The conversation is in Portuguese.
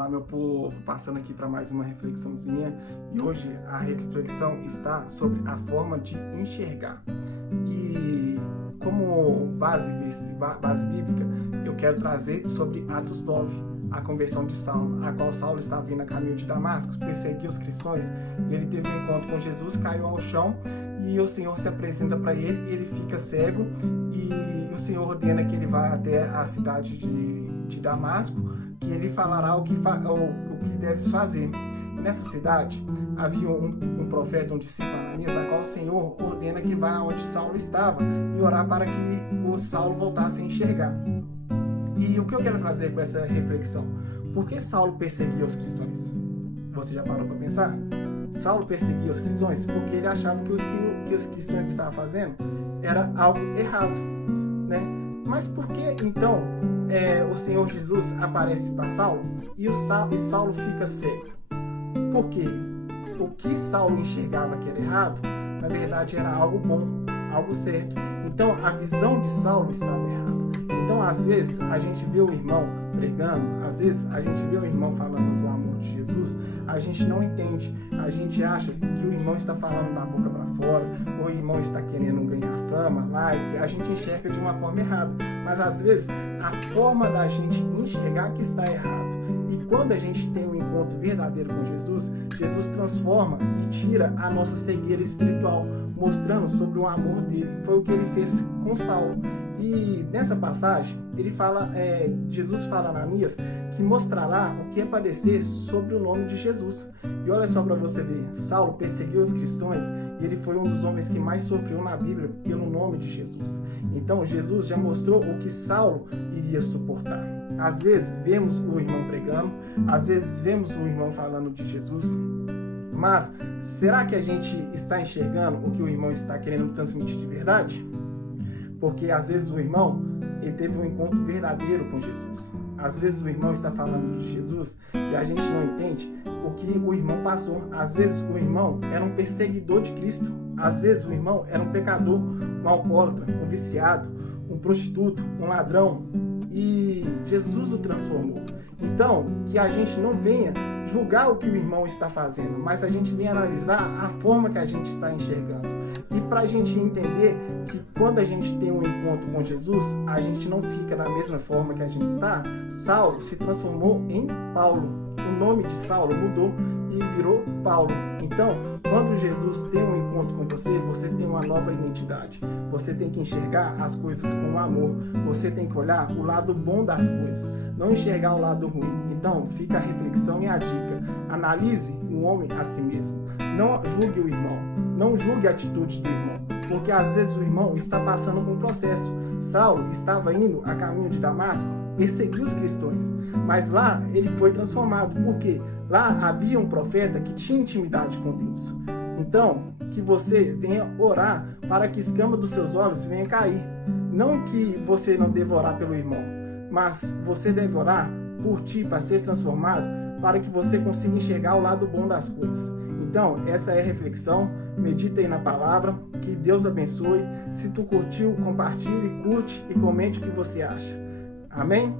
Olá, meu povo, passando aqui para mais uma reflexãozinha, e hoje a reflexão está sobre a forma de enxergar. E como base bíblica, eu quero trazer sobre Atos 9, a conversão de Saulo, a qual Saulo estava vindo a caminho de Damasco, perseguia os cristãos, e ele teve um encontro com Jesus, caiu ao chão, e o Senhor se apresenta para ele, ele fica cego, e o Senhor ordena que ele vá até a cidade de Damasco, que ele falará o que deve fazer. Nessa cidade havia um profeta, um discípulo Ananias, a qual o Senhor ordena que vá onde Saulo estava e orar para que o Saulo voltasse a enxergar. E o que eu quero trazer com essa reflexão? Por que Saulo perseguia os cristãos? Você já parou para pensar? Saulo perseguia os cristãos porque ele achava que os cristãos estavam fazendo era algo errado, né? Mas por que então o Senhor Jesus aparece para Saulo e Saulo fica cego? Porque o que Saulo enxergava que era errado, na verdade era algo bom, algo certo. Então a visão de Saulo estava errada. Então às vezes a gente vê o irmão pregando, às vezes a gente vê o irmão falando do amor de Jesus, a gente não entende, a gente acha que o irmão está falando da boca para fora, ou o irmão está querendo ganhar fama, like, a gente enxerga de uma forma errada. Mas às vezes a forma da gente enxergar que está errado. E quando a gente tem um encontro verdadeiro com Jesus, Jesus transforma e tira a nossa cegueira espiritual, mostrando sobre o amor dele. Foi o que ele fez com Saulo. E nessa passagem, Jesus fala a Ananias que mostrará o que é padecer sobre o nome de Jesus. E olha só para você ver, Saulo perseguiu os cristãos e ele foi um dos homens que mais sofreu na Bíblia pelo nome de Jesus. Então Jesus já mostrou o que Saulo iria suportar. Às vezes vemos o irmão pregando, às vezes vemos o irmão falando de Jesus, mas será que a gente está enxergando o que o irmão está querendo transmitir de verdade? Porque às vezes o irmão ele teve um encontro verdadeiro com Jesus. Às vezes o irmão está falando de Jesus e a gente não entende o que o irmão passou. Às vezes o irmão era um perseguidor de Cristo. Às vezes o irmão era um pecador, um alcoólatra, um viciado, um prostituto, um ladrão. E Jesus o transformou. Então, que a gente não venha julgar o que o irmão está fazendo, mas a gente venha analisar a forma que a gente está enxergando. E para a gente entender que quando a gente tem um encontro com Jesus, a gente não fica da mesma forma que a gente está. Saulo se transformou em Paulo. O nome de Saulo mudou e virou Paulo. Então, quando Jesus tem um encontro com você, você tem uma nova identidade. Você tem que enxergar as coisas com amor. Você tem que olhar o lado bom das coisas, não enxergar o lado ruim. Então, fica a reflexão e a dica. Analise o homem a si mesmo. Não julgue o irmão. Não julgue a atitude do irmão, porque às vezes o irmão está passando por um processo. Saulo estava indo a caminho de Damasco, perseguiu os cristãos, mas lá ele foi transformado, porque lá havia um profeta que tinha intimidade com Deus. Então, que você venha orar para que a escama dos seus olhos venha cair. Não que você não deva orar pelo irmão, mas você deve orar por ti, para ser transformado, para que você consiga enxergar o lado bom das coisas. Então, essa é a reflexão. Medita aí na palavra. Que Deus abençoe. Se tu curtiu, compartilhe, curte e comente o que você acha. Amém?